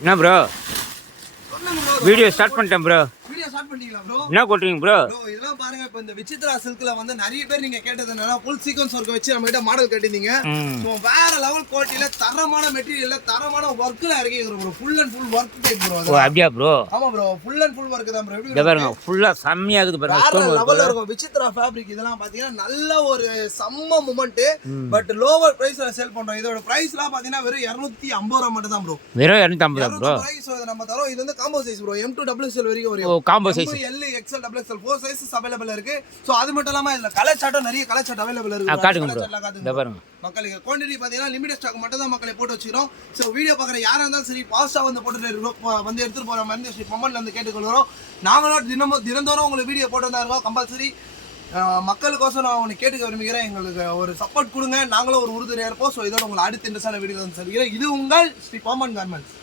என்ன bro video start பண்ணிட்டேன் bro. Video start பண்ணிட்டீங்களா ப்ரோ? என்ன போட்டுறீங்க ப்ரோ? இதெல்லாம் பாருங்க. இப்போ இந்த விசித்ரா சில்க்ல வந்து நிறைய பேர் நீங்க கேட்டது என்னன்னா ஃபுல் சீக்வென்ஸ் ஒர்க் வச்சு நம்ம கிட்ட மாடல் கட்டிருந்தீங்க. ஸோ வேற லெவல் குவாலிட்டியில தரமான மெட்டீரியல்ல தரமான ஒர்க்ல இறக்கிக்கிறோம் bro. Full and full work type bro. Oh அப்படியா ப்ரோ? ஆமா bro, full and full work தான் ப்ரோ. இத பாருங்க ஃபுல்லா செம்மையா இருக்குது பாருங்க. வேற லெவல்ல இருக்கும் விசித்ரா ஃபேப்ரிக். இதெல்லாம் பாத்தீங்கன்னா நல்ல ஒரு செம்ம மூமெண்ட். பட் லோவர் பிரைஸ்ல சேல் பண்றோம். இதோட பிரைஸ்லாம் பாத்தீங்கன்னா வெறும் 250 ரூபாய் மட்டும் தான் ப்ரோ. வெறும் 250 ப்ரோ. பிரைஸ் நம்ம தரோம். இது வந்து combo size bro. M2 XXL வரைக்கும் வரும். Oh combo size. L XL XXL 4 sizes available இருக்கு. சோ அது மட்டும் இல்லாம இல்ல கலர் சார்ட்டும் நிறைய கலர் சார்ட் அவேலபிள் இருக்கு. காட்டுங்க ப்ரோ. இத பாருங்க. மக்களுக்கு குவாண்டிட்டி பாத்தீங்கன்னா லிமிட்டட் ஸ்டாக் மட்டும் தான் மக்களை போட்டு வச்சிரோம். சோ வீடியோ பார்க்குற யாரா இருந்தாலும் சரி பாஸ்டா வந்து போட்டுட்டு வந்து எடுத்துட்டு போற மாதிரி ஸ்ரீ பம்மன்ல இருந்து கேட்டுக்கொள்றோம். நாங்களும் தினந்தோறும் உங்களுக்கு வீடியோ போட்டு தான் இருக்கோம். கம்பல்சரி மக்களுக்கோசம் நான் உங்களை கேட்டுக்க விரும்புகிறேன். எங்களுக்கு ஒரு சப்போர்ட் கொடுங்க. நாங்களும் ஒரு உறுதுணையா இருப்போம். ஸோ இதோட உங்களை அடுத்த இன்ட்ரெஸ்டான வீடியோ வந்து சொல்லிக்கிறேன். இது உங்கள் ஸ்ரீ பம்மன் கார்மெண்ட்ஸ்.